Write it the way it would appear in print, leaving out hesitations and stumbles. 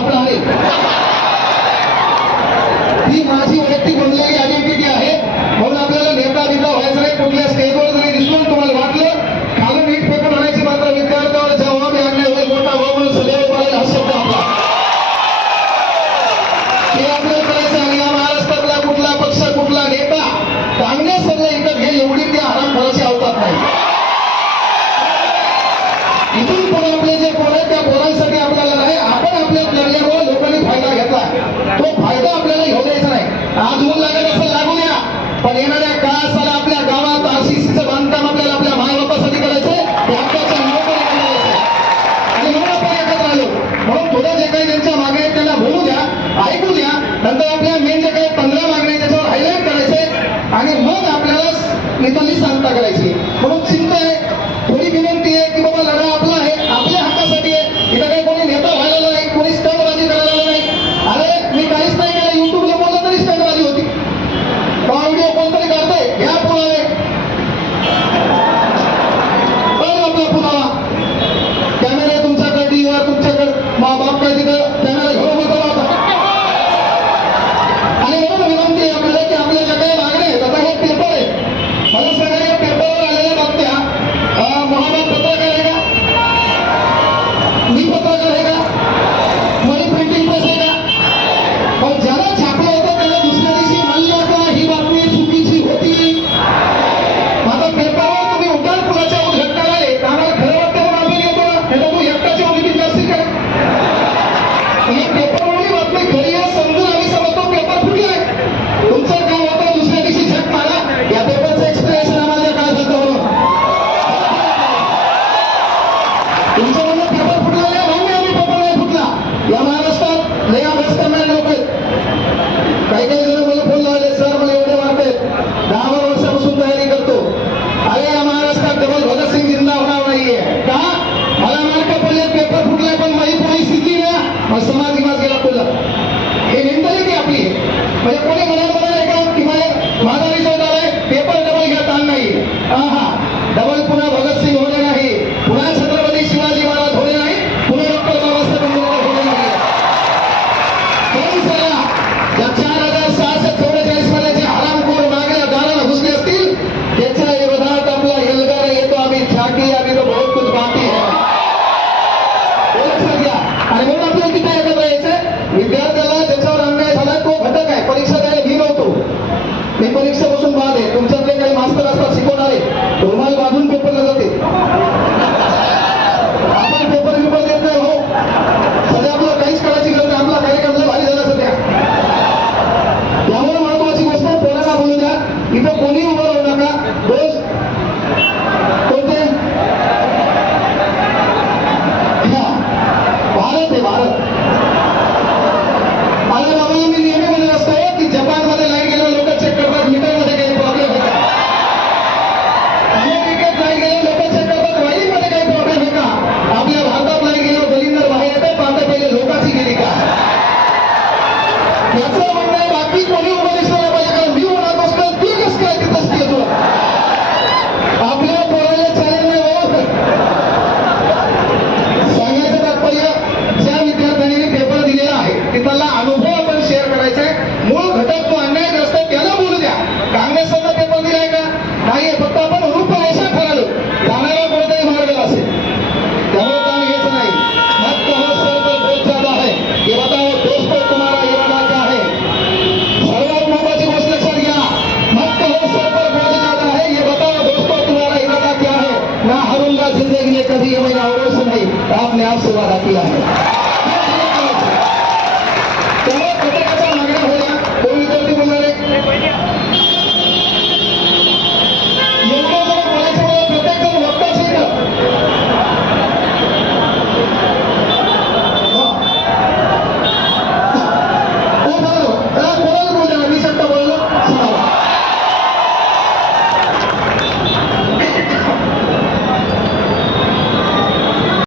सापडा आहे ही माझी वैयक्तिक बनलेली आयडेंटिटी आहे. म्हणून आपल्याला नेता व्हायचं नाही. कुठल्या स्टेजवर जरी दिसून तुम्हाला वाटलं खालून ईट फेकून आणायची मात्र विद्यार्थ्यावर जेव्हा मी आणले होईल मोठा भाऊ म्हणून सदैव पाळेल हा शब्द आपला हे आपल्याला करायचं. आणि या महाराष्ट्रातला कुठला पक्ष कुठला नेता काँग्रेस सगळं एकच घे एवढी त्या हरामखोराची अवकात नाही. इथून पुढे आपले जे पोर आहेत त्या पोरांसाठी आपल्याला नाही आपण आपल्या निर्णयामुळे लोकांनी फायदा घेतला तो फायदा आपल्याला घेऊ द्यायचा नाही. आज ऊन लागत असं लागू द्या पण येणाऱ्या काळाला आपल्या गावात आरसीसीचं बांधकाम आपल्याला आपल्या मायबापासाठी करायचंय ते आपल्याच्या नियोजनाने करायचंय. आणि म्हणून आपण एकत्र आलो. म्हणून थोडं जे काही त्यांच्या मागण्या आहेत त्यांना बोलू द्या ऐकू द्या. नंतर आपल्या मेन जे काही 15 मागण्या त्याच्यावर हायलाईट करायचे आणि मग आपल्याला इथली सांगता करायची. म्हणून चिंता आहे थोडी विनंती आहे की बाबा लढा आपला आहे आपल्या हक्कासाठी आहे. इथं काही कोणी नेता व्हायला नाही कोणी स्टंटबाजी करायला नाही. अरे मी काहीच नाही केलं युट्यूबला बोललं तरी स्टंटबाजी होती. व्हिडिओ कोणतरी करतोय घ्या पुरावे आपला पुरावा कॅमेरा तुमच्याकडे टीव्हीवर तुमच्याकडे बाप काय तिथं कॅमेरा घेऊन बसला होता. आणि म्हणून विनंती आहे आपल्याला की आपल्या ज्या काही मागण्या आहेत आता हे पेपर आहे मला सगळ्या या पेपरवर आलेल्या बातम्या महाभारत पत्रकार आहे का मी पत्रकार